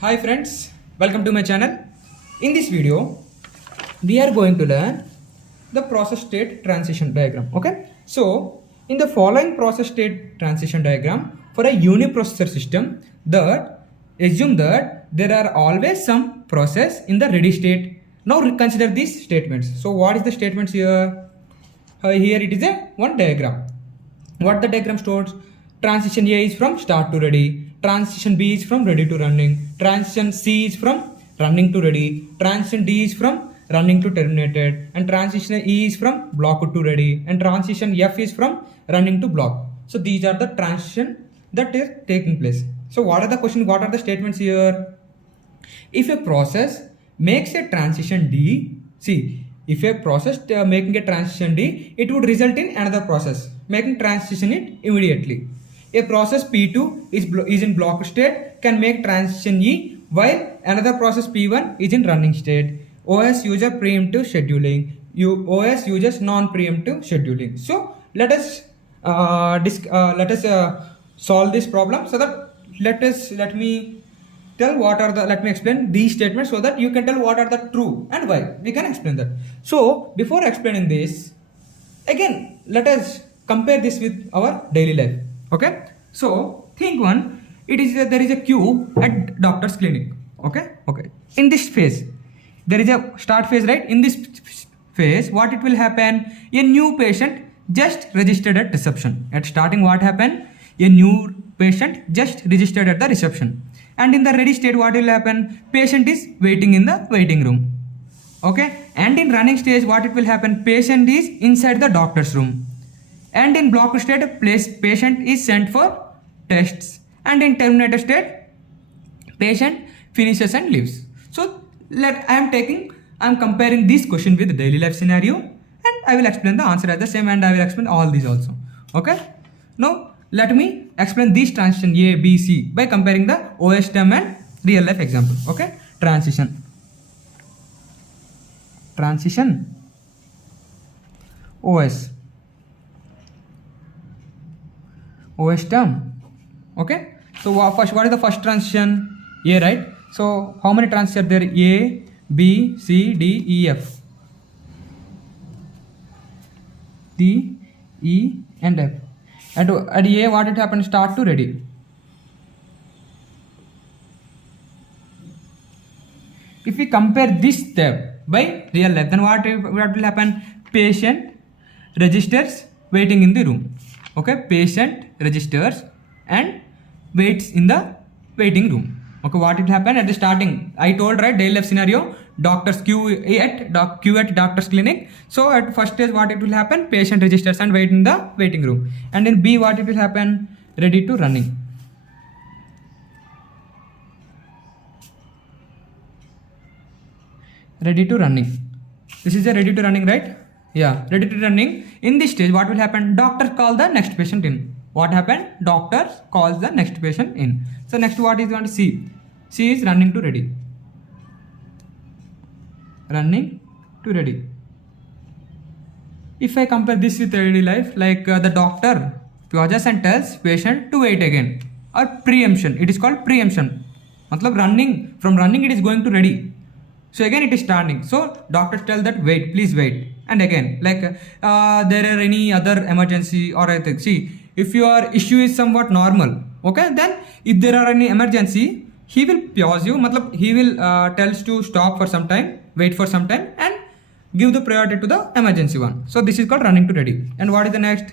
Hi friends, welcome to my channel. In this video, we are going to learn the process state transition diagram. Okay, so in the following process state transition diagram for a uniprocessor system, that assume that there are always some process in the ready state. Now consider these statements. So what is the statements here? Here it is a one diagram. What the diagram stores? Transition A is from start to ready, transition B is from ready to running, transition C is from running to ready, transition D is from running to terminated, and transition E is from block to ready, and transition F is from running to block. So these are the transition that is taking place. So what are the question, what are the statements here? If a process makes a transition D, see, if a process making a transition D, it would result in another process making transition it immediately. A process P2 is in block state, can make transition E, while another process P1 is in running state. OS uses preemptive scheduling. OS uses non-preemptive scheduling. So let us solve this problem. So that let me explain these statements so that you can tell what are the true and why. We can explain that. So before explaining this, again let us compare this with our daily life. Okay, so think one, it is there is a queue at doctor's clinic. Okay, in this phase there is a start phase, right? In this phase what it will happen, a new patient just registered at reception. At starting what happened, a new patient just registered at the reception, and in the ready state what will happen, patient is waiting in the waiting room. Okay, and in running stage what it will happen, patient is inside the doctor's room, and in block state patient is sent for tests, and in terminator state patient finishes and leaves. So I am comparing this question with the daily life scenario, and I will explain the answer as the same, and I will explain all these also. Okay, now let me explain this transition A, B, C by comparing the OS term and real life example. Okay, transition OS term. Okay, so what is the first transition? A, right? So how many transitions are there? A, B, C, D, E, F. D, E and F. At A what it happened, start to ready. If we compare this step by real life, then what will happen, patient registers waiting in the room. Okay, patient registers and waits in the waiting room. Okay, what it happened at the starting, I told, right, daily life scenario, doctor's queue at doctor's clinic. So at first stage what it will happen, patient registers and wait in the waiting room, and in B what it will happen, ready to running. This is a ready to running, right? Yeah, ready to running. In this stage what will happen, doctor call the next patient in. What happened, doctor calls the next patient in. So next what is going to C? C is running to ready. If I compare this with daily life, like the doctor pauses and tells patient to wait again, or preemption, it is called preemption. Matlab from running it is going to ready. So again it is standing. So doctor tell that wait, please wait. And again, like there are any other emergency or anything. See, if your issue is somewhat normal, okay, then if there are any emergency, he will pause you. Matlab he will tells to stop for some time, wait for some time, and give the priority to the emergency one. So this is called running to ready. And what is the next?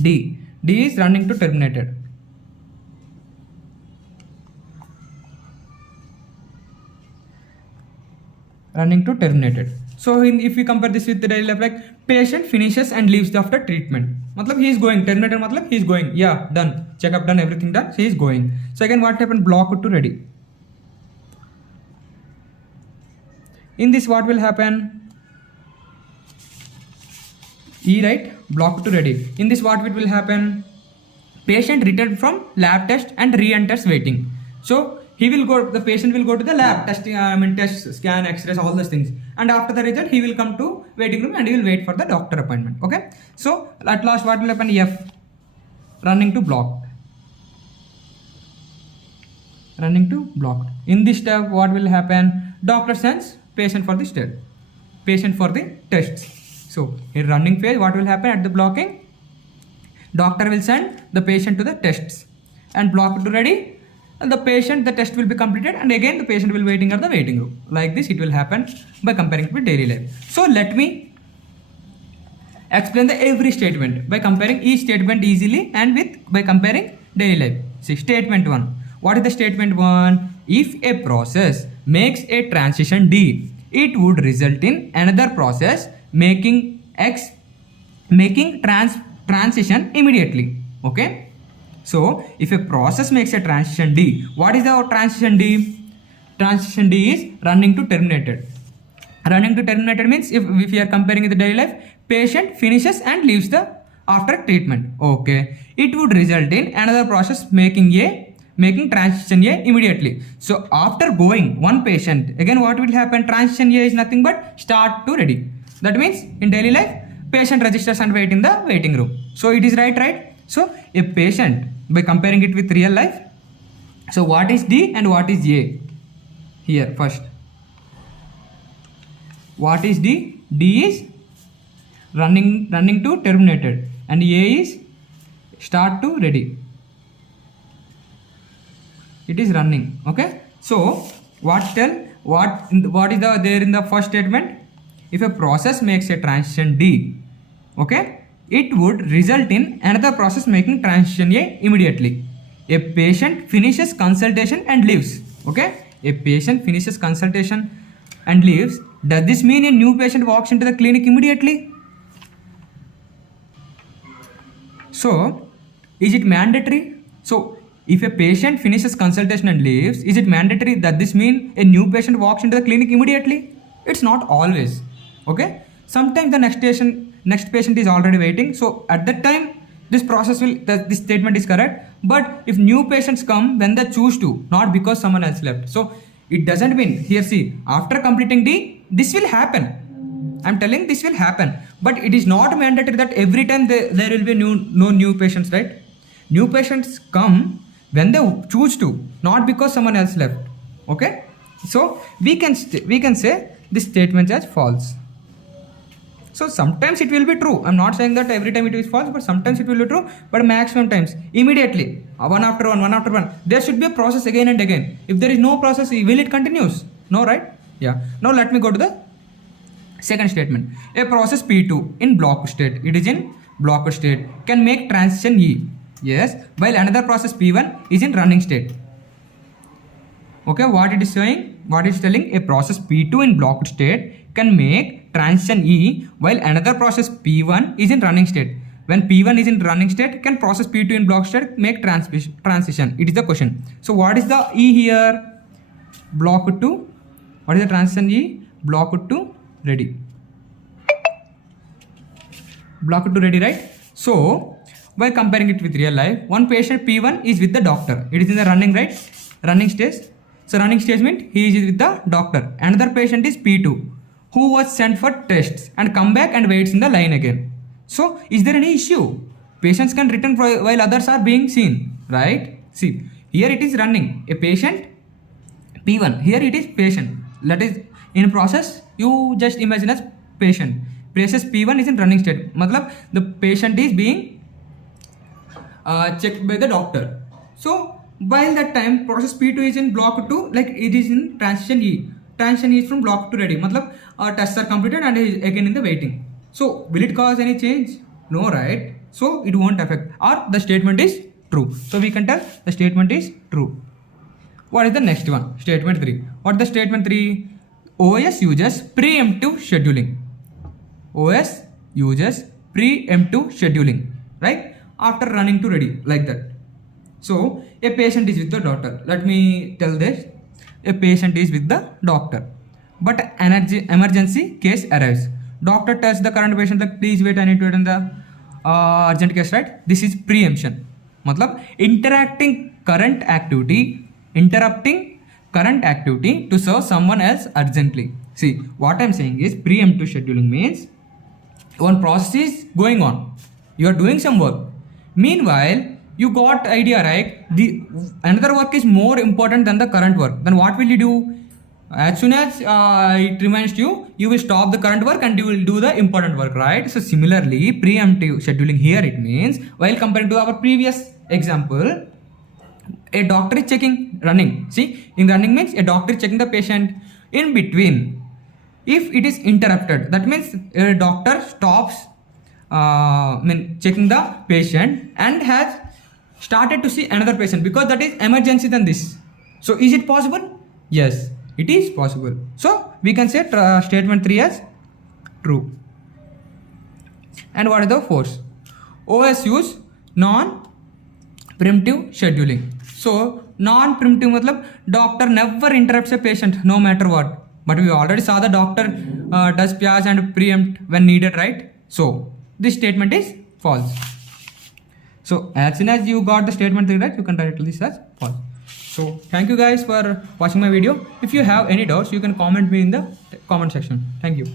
D. D is running to terminated. So if we compare this with the daily life, like patient finishes and leaves after treatment. Matlab he is going, terminated matlab he is going. Yeah, done. Checkup done, everything done. He is going. So again what happened, block to ready. In this what will happen? E, right? Block to ready. In this what will happen? Patient returned from lab test and re-enters waiting. So the patient will go to the lab, testing, test, scan, x-rays, all those things. And after the result, he will come to waiting room and he will wait for the doctor appointment. Okay. So at last what will happen? F, running to block. running to blocked. In this step, what will happen? Doctor sends patient for the state, patient for the tests. So in running phase, what will happen at the blocking? Doctor will send the patient to the tests and block to ready. And the patient, the test will be completed, and again the patient will waiting at the waiting room. Like this, it will happen by comparing it with daily life. So let me explain the every statement by comparing each statement easily and with by comparing daily life. See, statement 1. What is the statement 1? If a process makes a transition D, it would result in another process making transition immediately. Okay. So if a process makes a transition D, what is the transition D? Transition D is running to terminated. Running to terminated means if we are comparing with the daily life, patient finishes and leaves the after treatment. Okay. It would result in another process making transition A immediately. So after going one patient, again what will happen? Transition A is nothing but start to ready. That means in daily life, patient registers and wait in the waiting room. So it is right? So a patient, by comparing it with real life, so what is D and what is A? Here first. What is D? D is running to terminated and A is start to ready. It is running. Okay. So what is there in the first statement? If a process makes a transition D, okay, it would result in another process making transition A immediately. A patient finishes consultation and leaves. Okay. A patient finishes consultation and leaves. Does this mean a new patient walks into the clinic immediately? So, is it mandatory? So, if a patient finishes consultation and leaves, is it mandatory that this mean a new patient walks into the clinic immediately? It's not always. Okay. Sometimes the next patient is already waiting. So at that time, this statement is correct. But if new patients come when they choose to, not because someone else left. So it doesn't mean, here see, after completing D, this will happen. I'm telling this will happen. But it is not mandatory that every time there will be no new patients, right? New patients come when they choose to, not because someone else left. Okay. So we can say this statement as false. So sometimes it will be true. I'm not saying that every time it is false, but sometimes it will be true. But maximum times, immediately, one after one, there should be a process again and again. If there is no process, will it continues? No, right? Yeah. Now let me go to the second statement. A process P2 in block state, it is in block state, can make transition E. Yes. While another process P1 is in running state. Okay. What it is showing? What it is telling? A process P2 in blocked state can make transition E while another process P1 is in running state. When P1 is in running state, can process P2 in block state make transition? It is the question. So what is the E here? Block 2. What is the transition E? Block 2 ready. Block 2 ready, right? So by comparing it with real life, one patient P1 is with the doctor. It is in the running, right? Running stage. So running stage means he is with the doctor. Another patient is P2 who was sent for tests and come back and waits in the line again. So is there any issue? Patients can return while others are being seen, right? See, here it is running. A patient P1. Here it is patient. That is in process. You just imagine as patient. Process P1 is in running state. Matlab the patient is being checked by the doctor. So while that time process P2 is in block 2, like it is in transition E. Transition is from block to ready. Matlab tests are completed and is again in the waiting. So will it cause any change? No, right? So it won't affect, or the statement is true. So we can tell the statement is true. What is the next one? Statement 3. What is the statement 3? OS uses preemptive scheduling. OS uses preemptive scheduling, right? After running to ready, like that. So a patient is with the doctor. Let me tell this. A patient is with the doctor, but an emergency case arrives. Doctor tells the current patient that please wait, I need to wait in the urgent case, right? This is preemption. Matlab interrupting current activity to serve someone else urgently. See, what I'm saying is preemptive scheduling means one process is going on. You are doing some work. Meanwhile, you got idea, right? The another work is more important than the current work. Then what will you do? As soon as it reminds you, you will stop the current work and you will do the important work, right? So similarly, preemptive scheduling here, it means while comparing to our previous example, a doctor is checking running. See, in running means a doctor is checking the patient in between. If it is interrupted, that means a doctor stops checking the patient and has started to see another patient because that is emergency than this. So is it possible? Yes, it is possible. So we can say statement 3 as true. And what is the force? OS use non-preemptive scheduling. So non-preemptive matlab doctor never interrupts a patient no matter what. But we already saw the doctor does triage and preempt when needed, right? So this statement is false. So as soon as you got the statement 3 right, you can write this as false. So thank you guys for watching my video. If you have any doubts, you can comment me in the comment section. Thank you.